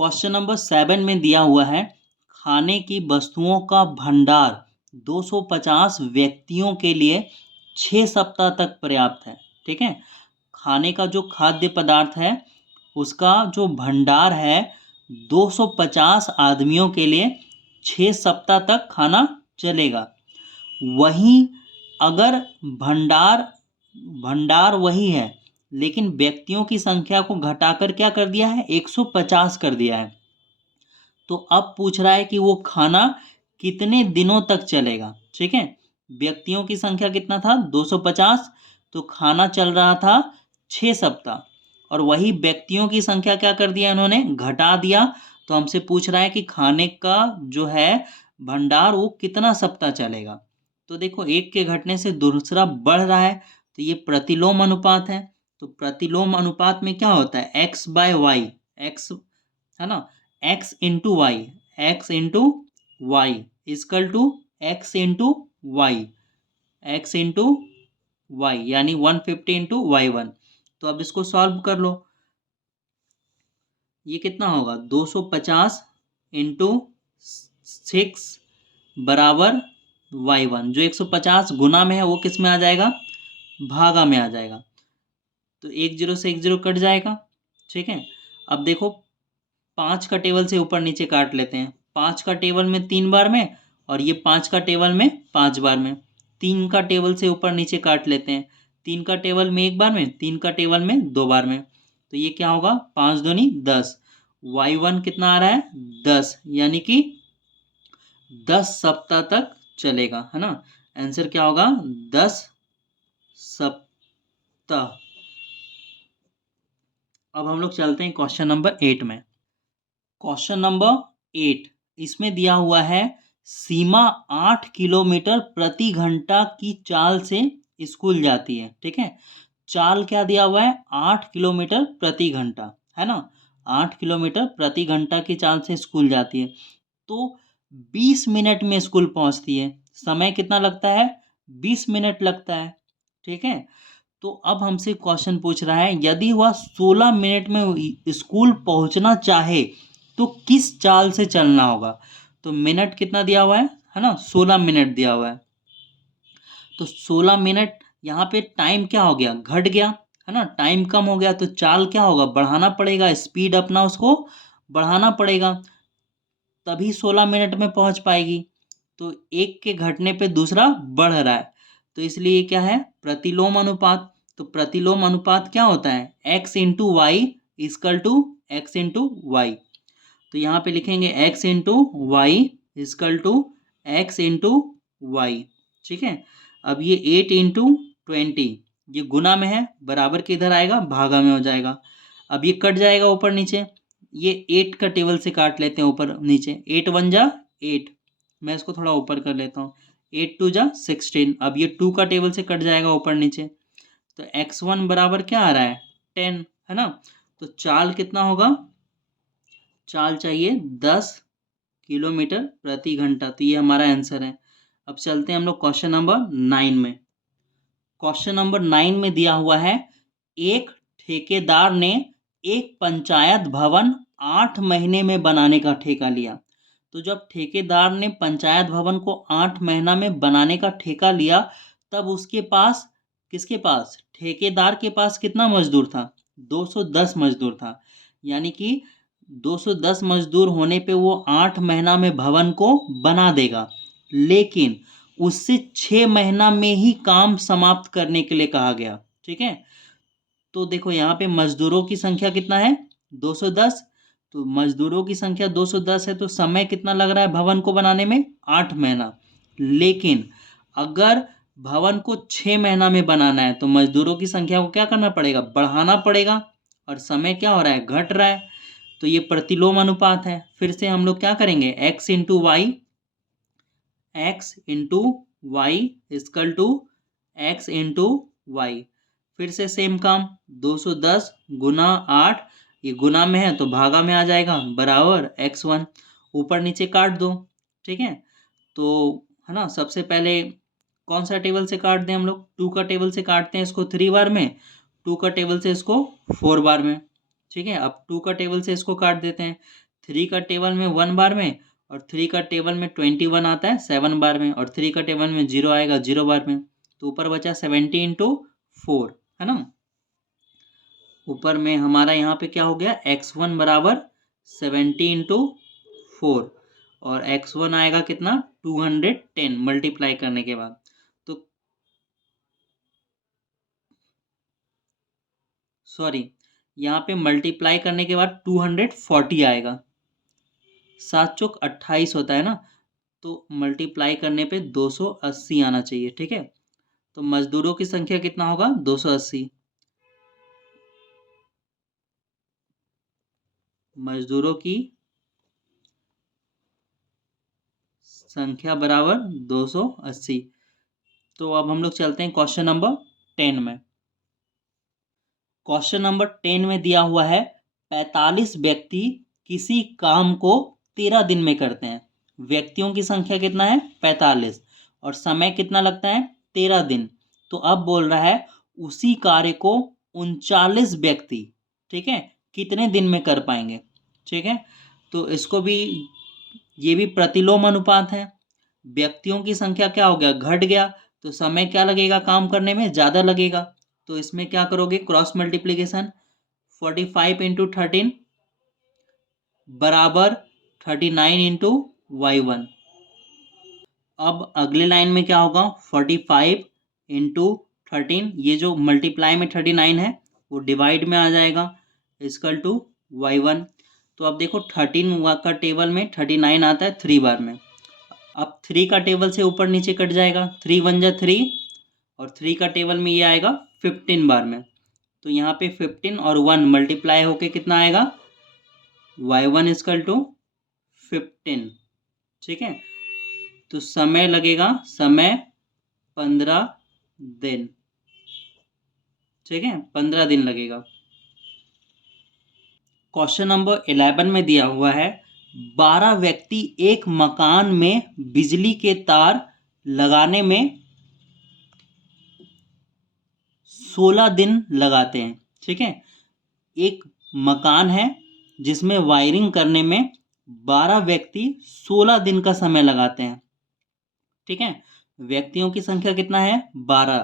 Question number 7 में दिया हुआ है खाने की वस्तुओं का भंडार 250 व्यक्तियों के लिए 6 सप्ताह तक पर्याप्त है। ठीक है, खाने का जो खाद्य पदार्थ है उसका जो भंडार है 250 आदमियों के लिए 6 सप्ताह तक खाना चलेगा। वहीं अगर भंडार भंडार वही है लेकिन व्यक्तियों की संख्या को घटाकर क्या कर दिया है 150 कर दिया है, तो अब पूछ रहा है कि वो खाना कितने दिनों तक चलेगा। ठीक है, व्यक्तियों की संख्या कितना था 250, तो खाना चल रहा था 6 सप्ताह, और वही व्यक्तियों की संख्या क्या कर दिया इन्होंने घटा दिया, तो हमसे पूछ रहा है कि खाने का जो है भंडार वो कितना सप्ताह चलेगा। तो देखो एक के घटने से दूसरा बढ़ रहा है, तो ये प्रतिलोम अनुपात है। तो प्रतिलोम अनुपात में क्या होता है एक्स बाय वाई, एक्स है ना, X into Y, X into Y equal to X into Y, X into Y यानी 150 इंटू वाई वन। तो अब इसको सॉल्व कर लो, ये कितना होगा 250 इंटू 6 बराबर वाई वन। जो 150 गुना में है वो किस में आ जाएगा भागा में आ जाएगा, तो 10 से 10 कट जाएगा। ठीक है, अब देखो 5 का टेबल से ऊपर नीचे काट लेते हैं, 5 का टेबल में 3 बार में और ये 5 का टेबल में 5 बार में। 3 का टेबल से ऊपर नीचे काट लेते हैं, 3 का टेबल में 1 बार में, 3 का टेबल में 2 बार में, तो ये क्या होगा 5 दूनी 10। वाई वन कितना आ रहा है 10, यानी कि 10 सप्ताह तक चलेगा, है ना। आंसर क्या होगा 10 सप्ताह। अब हम लोग चलते हैं क्वेश्चन नंबर 8 में। क्वेश्चन नंबर 8 इसमें दिया हुआ है सीमा 8 किलोमीटर प्रति घंटा की चाल से स्कूल जाती है। ठीक है, चाल क्या दिया हुआ है 8 किलोमीटर प्रति घंटा, है ना, 8 किलोमीटर प्रति घंटा की चाल से स्कूल जाती है, तो 20 मिनट में स्कूल पहुंचती है। समय कितना लगता है 20 मिनट लगता है। ठीक है, तो अब हमसे क्वेश्चन पूछ रहा है यदि वह 16 मिनट में स्कूल पहुंचना चाहे तो किस चाल से चलना होगा। तो मिनट कितना दिया हुआ है ना 16 मिनट दिया हुआ है, तो 16 मिनट यहाँ पे टाइम क्या हो गया घट गया, है ना, टाइम कम हो गया, तो चाल क्या होगा बढ़ाना पड़ेगा, स्पीड अपना उसको बढ़ाना पड़ेगा, तभी 16 मिनट में पहुंच पाएगी। तो एक के घटने पे दूसरा बढ़ रहा है, तो इसलिए क्या है प्रतिलोम अनुपात। तो प्रतिलोम अनुपात क्या होता है X into Y equal to X into Y. तो यहाँ पे लिखेंगे X into Y equal to X into Y. ठीक है, अब ये 8 इंटू 20 ये गुना में है, बराबर के इधर आएगा भागा में हो जाएगा। अब ये कट जाएगा ऊपर नीचे, ये 8 का टेबल से काट लेते हैं ऊपर नीचे, 8 वन जा 8, मैं इसको थोड़ा ऊपर कर लेता हूँ, 8 टू जा 16। अब ये 2 का टेबल से कट जाएगा ऊपर नीचे, तो x1 बराबर क्या आ रहा है 10, है ना। तो चाल कितना होगा, चाल चाहिए 10 किलोमीटर प्रति घंटा, तो ये हमारा आंसर है। अब चलते हैं हम लोग क्वेश्चन नंबर 9 में। क्वेश्चन नंबर 9 में दिया हुआ है एक ठेकेदार ने एक पंचायत भवन 8 महीने में बनाने का ठेका लिया। तो जब ठेकेदार ने पंचायत भवन को 8 महीना में बनाने का ठेका लिया, तब उसके पास किसके पास ठेकेदार के पास कितना मजदूर था 210 मजदूर था, यानी कि 210 मजदूर होने पे वो 8 महीना में भवन को बना देगा, लेकिन उससे 6 महीना में ही काम समाप्त करने के लिए कहा गया। ठीक है, तो देखो यहाँ पे मजदूरों की संख्या कितना है 210, तो मजदूरों की संख्या 210 है, तो समय कितना लग रहा है भवन को बनाने में 8 महीना, लेकिन अगर भवन को 6 महीना में बनाना है तो मजदूरों की संख्या को क्या करना पड़ेगा बढ़ाना पड़ेगा, और समय क्या हो रहा है घट रहा है, तो ये प्रतिलोम अनुपात है। फिर से हम लोग क्या करेंगे X into Y, X into Y equal to X into Y. फिर से सेम काम 210 गुना 8, ये गुना में है तो भागा में आ जाएगा बराबर x1, ऊपर नीचे काट दो। ठीक है, तो है ना, सबसे पहले कौन सा टेबल से काट दें हम लोग 2 का टेबल से काटते हैं इसको 3 बार में, 2 का टेबल से इसको 4 बार में। ठीक है, अब 2 का टेबल से इसको काट देते हैं, 3 का टेबल में 1 बार में, और 3 का टेबल में 21 आता है 7 बार में, और 3 का टेबल में 0 आएगा 0 बार में। तो ऊपर बचा 70 इंटू 4, है ना। ऊपर में हमारा यहाँ पे क्या हो गया, x1 बराबर 70 इंटू 4, और x1 आएगा कितना 210 मल्टीप्लाई करने के बाद। तो सॉरी, यहाँ पे मल्टीप्लाई करने के बाद 240 आएगा। 7 चौक 28 होता है ना, तो मल्टीप्लाई करने पे 280 आना चाहिए, ठीक है। तो मजदूरों की संख्या कितना होगा 280। मजदूरों की संख्या बराबर 280। तो अब हम लोग चलते हैं क्वेश्चन नंबर 10 में। क्वेश्चन नंबर 10 में दिया हुआ है 45 व्यक्ति किसी काम को 13 दिन में करते हैं। व्यक्तियों की संख्या कितना है 45, और समय कितना लगता है 13 दिन। तो अब बोल रहा है उसी कार्य को 39 व्यक्ति, ठीक है, कितने दिन में कर पाएंगे, ठीक है। तो इसको भी, ये भी प्रतिलोम अनुपात है। व्यक्तियों की संख्या क्या हो गया, घट गया, तो समय क्या लगेगा काम करने में, ज़्यादा लगेगा। तो इसमें क्या करोगे, क्रॉस मल्टीप्लीकेशन, 45 इंटू 13 बराबर 39 इंटू y1। अब अगले लाइन में क्या होगा, 45 इंटू 13, ये जो मल्टीप्लाई में 39 है वो डिवाइड में आ जाएगा, इजकल टू y1। तो अब देखो 13 का टेबल में 39 आता है 3 बार में। अब 3 का टेबल से ऊपर नीचे कट जाएगा, 3 1 जा 3, और 3 का टेबल में ये आएगा 15 बार में। तो यहाँ पे 15 और 1 मल्टीप्लाई होके कितना आएगा, y1 इजकल टू 15, ठीक है। तो समय लगेगा, समय 15 दिन, ठीक है, 15 दिन लगेगा। क्वेश्चन नंबर 11 में दिया हुआ है 12 व्यक्ति एक मकान में बिजली के तार लगाने में 16 दिन लगाते हैं, ठीक है। एक मकान है जिसमें वायरिंग करने में 12 व्यक्ति 16 दिन का समय लगाते हैं, ठीक है। व्यक्तियों की संख्या कितना है 12,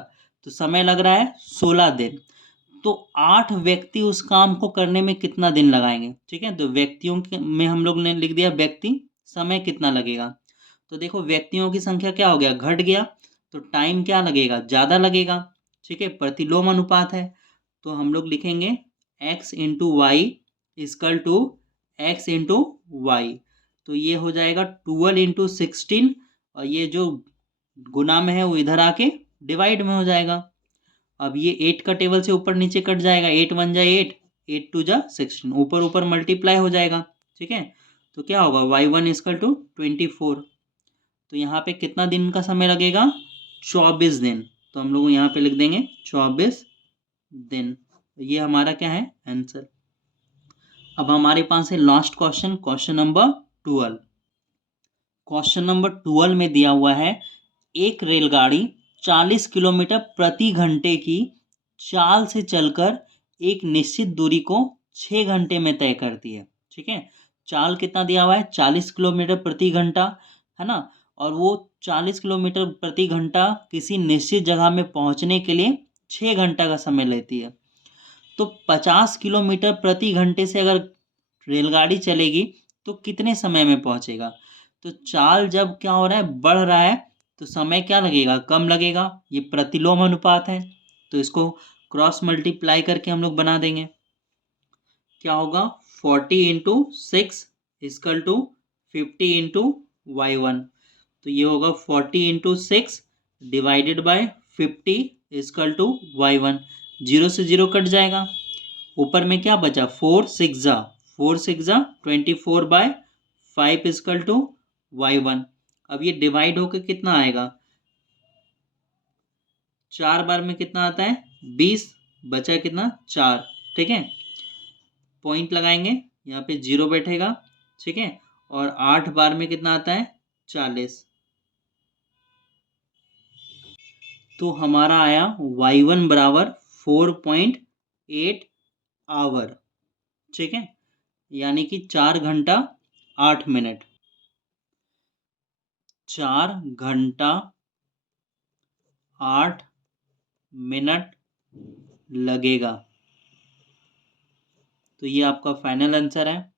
तो समय लग रहा है 16 दिन। तो 8 व्यक्ति उस काम को करने में कितना दिन लगाएंगे, ठीक है। तो व्यक्तियों में हम लोग ने लिख दिया व्यक्ति, समय कितना लगेगा। तो देखो व्यक्तियों की संख्या क्या हो गया, घट गया, तो टाइम क्या लगेगा, ज़्यादा लगेगा, ठीक है, प्रतिलोम अनुपात है। तो हम लोग लिखेंगे x into Y equal to X into Y. तो ये हो जाएगा 12 इंटू 16, और ये जो गुना में है वो इधर आके डिवाइड में हो जाएगा। अब ये 8 का टेबल से ऊपर नीचे कट जाएगा, 8 1 जा 8, 8 2 जा 16, ऊपर ऊपर मल्टीप्लाई हो जाएगा, ठीक है। तो क्या होगा y1 इजकल टू 24। तो यहाँ पे कितना दिन का समय लगेगा, 24 दिन। तो हम लोग यहाँ पे लिख देंगे 24 दिन। ये हमारा क्या है आंसर। अब हमारे पास है last question, question number 12। Question number 12 में दिया हुआ है एक रेलगाड़ी 40 किलोमीटर प्रति घंटे की चाल से चलकर एक निश्चित दूरी को 6 घंटे में तय करती है, ठीक है। चाल कितना दिया हुआ है 40 किलोमीटर प्रति घंटा, है ना, और वो 40 किलोमीटर प्रति घंटा किसी निश्चित जगह में पहुंचने के लिए 6 घंटा का समय लेती है। तो 50 किलोमीटर प्रति घंटे से अगर रेलगाड़ी चलेगी तो कितने समय में पहुंचेगा। तो चाल जब क्या हो रहा है, बढ़ रहा है, तो समय क्या लगेगा, कम लगेगा। ये प्रतिलोम अनुपात है, तो इसको क्रॉस मल्टीप्लाई करके हम लोग बना देंगे। क्या होगा 40 into 6 is equal to 50 into y1। तो ये होगा 40 into 6 divided by 50 equal to y1। 0 से 0 कट जाएगा, ऊपर में क्या बचा 4 6 जा 24 बाय 5 इजकल टू y1। अब ये डिवाइड होकर कितना आएगा, 4 बार में कितना आता है 20, बचा कितना 4, ठीक है। पॉइंट लगाएंगे, यहाँ पे 0 बैठेगा, ठीक है, और 8 बार में कितना आता है 40। तो हमारा आया y1 बराबर 4.8 आवर, ठीक है। यानी कि 4 घंटा 8 मिनट। 4 घंटा 8 मिनट लगेगा। तो ये आपका फाइनल आंसर है।